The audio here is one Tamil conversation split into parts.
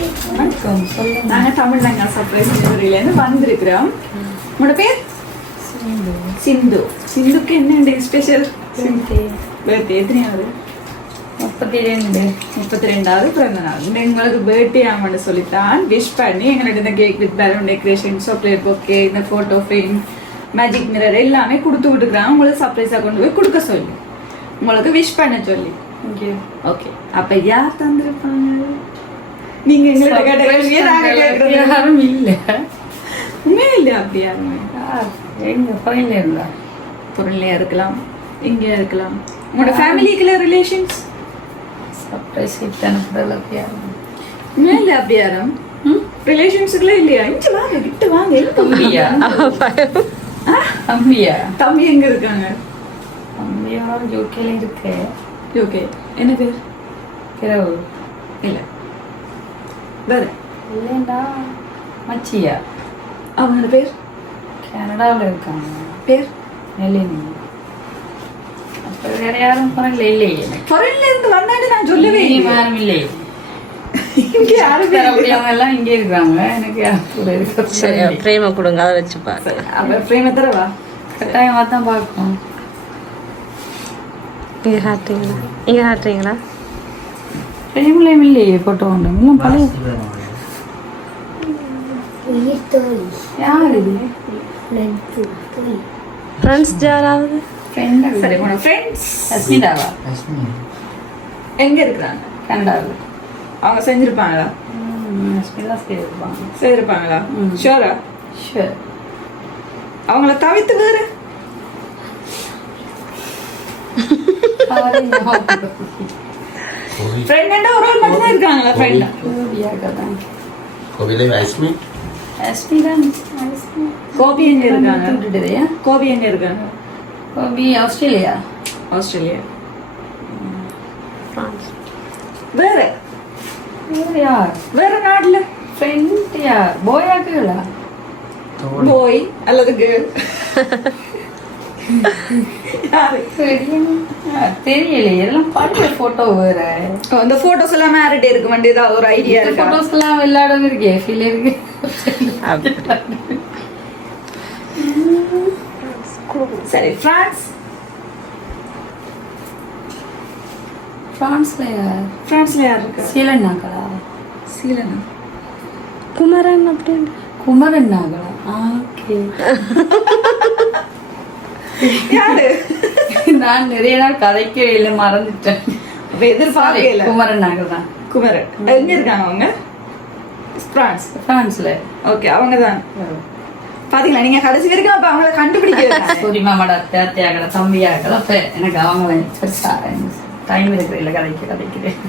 வணக்கம். சொல்லுங்க. நாங்கள் தமிழ்நாங்க சர்ப்ரைஸ் டெலிவரியிலேருந்து வந்திருக்கிறோம். உங்களோட பேர்? சிந்து. சிந்துக்கு என்ன ஸ்பெஷல்? பர்த்டே எத்தனையாவது? 32வது பிறந்த நாள். எங்களுக்கு பர்த்டே ஆமான்னு சொல்லித்தான் விஷ் பண்ணி எங்களுக்கு இந்த cake with balloon decoration, chocolate bouquet, இந்த ஃபோட்டோ ஃப்ரேம், மேஜிக் மிரர் எல்லாமே கொடுத்து விட்டுக்கிறாங்க. உங்களுக்கு சர்ப்ரைஸாக கொண்டு போய் கொடுக்க சொல்லி, உங்களுக்கு விஷ் பண்ண சொல்லி. ஓகே, அப்போ யார் தந்திருப்பாங்க? நீங்க எங்கள்கிட்ட கேட்ட கேள்வியே நாங்கள் கேட்குறது யாரும் இல்லை. உண்மையே இல்லை. அப்படி யாருமே எங்க பொருள் இருந்தா பொருளையா இருக்கலாம், இங்கேயா இருக்கலாம். உங்களோட ஃபேமிலிக்குள்ள ரிலேஷன்ஸ் சர்ப்ரைஸ் கிஃப்ட் அனுப்புறதுல யாரும் உண்மையே இல்லை. அப்படி யாரும் ரிலேஷன்ஸுக்குள்ள இல்லையா? இங்க வாங்க, கிட்ட வாங்க. தம்பியா? தம்பியா? தம்பி எங்க இருக்காங்க? தம்பியோட யூகேல இருக்கு. ஓகே, என்ன பேர்? பிறகு இல்லை வேற இல்லைண்டா மச்சியா. அவங்களோட பேர்? கனடாவில் இருக்காங்க. பேர்? நெல்லினி. அப்போ வேற யாரும் பொருள் இல்லையே. ஃபாரின்ல இருந்து வந்தான்னு நான் சொல்லவே இல்லை. யாரும் இல்லை. இங்க யாரும் அவங்க எல்லாம் இங்கே இருக்காங்க. எனக்கு யாரும் பிரேம கொடுங்க, அதை வச்சு பாரு. அவ பிரேம தரவா? கட்டாயமாக தான் பார்க்கணும். இங்கே காட்டுறீங்களா? பிரேமிலையும் இல்லையே போட்டோ ஒன்று. இன்னும் பழைய யார் இது? ஃப்ரெண்ட்ஸ் யாராவது? சரி, உங்களோட ஃப்ரெண்ட்ஸ் அஸ்மிதாவா? எங்க இருக்கிறாங்க? கனடாவில். அவங்க செஞ்சிருப்பாங்களா? அஸ்மிதா செய்திருப்பாங்க. செய்திருப்பாங்களா? ஷூரா? ஷூர். அவங்கள தவிர்த்து வேற ஃப்ரெண்ட் என்ன ஒரு ஆள் மட்டும் தான் இருக்காங்களா? ஃப்ரெண்ட் கோபி எங்க இருக்காங்க? கோபி எங்க இருக்காங்க? கோபி ஆஸ்திரேலியா. ஆஸ்திரேலியா. வேற வேற யார்? வேற நாட்டுல ஃப்ரெண்ட் யார்? போயா கேளா? போய் அல்லது கேர்ள்? தெரியலையே. இதெல்லாம் பழைய போட்டோ வேற. இந்த போட்டோஸ் எல்லாம் மேரிட் இருக்க வேண்டியதா ஒரு ஐடியா இருக்கு. போட்டோஸ் எல்லாம் எல்லா இடமும் இருக்கே. ஃபீல் இருக்கு. சரி, பிரான்ஸ். பிரான்ஸ்ல யார்? பிரான்ஸ்ல யார் இருக்கு? சீலன்னாங்களா? சீலனா குமரன் அப்படின்னு. குமரன்னாங்களா? ஓகே. யாரு? நான் நிறைய நாள் கதைக்கே இல்லை, மறந்துட்டேன். எதிர்பார்க்கல. குமரன்னாங்க தான். குமரன் எங்க இருக்காங்க அவங்க? பிரான்ஸ். பிரான்ஸ்ல. ஓகே, அவங்க தான். பாத்தீங்களா, நீங்க கடைசி வரைக்கும் அப்ப அவங்கள கண்டுபிடிக்க சூரி மாமாட தேத்தியாகல தம்பியாகல. அப்ப எனக்கு அவங்க பெருசா டைம் இருக்கிற இல்லை கதைக்கிறேன்.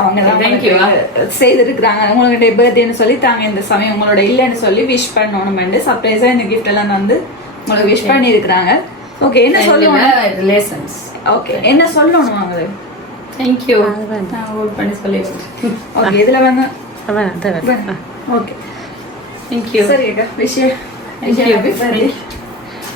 அவங்க தான் செய்திருக்கிறாங்க. உங்களுடைய பர்த்டேன்னு சொல்லி தாங்க இந்த சமயம் உங்களோட இல்லைன்னு சொல்லி விஷ் பண்ணணும். சர்ப்ரைஸா இந்த கிஃப்ட் எல்லாம் வந்து உங்களுக்கு விஷ் பண்ணி இருக்கிறாங்க. ஓகே, என்ன சொல்லணும்? ரிலேஷன்ஸ். ஓகே, என்ன சொல்லணும் அவங்க? Thank you. நான் ஓட் பண்ணி சொல்லிடுறேன். ஓகே, இதுல வந்து ஓகே தேங்க் யூ. சரி அக்கா, விஷயம்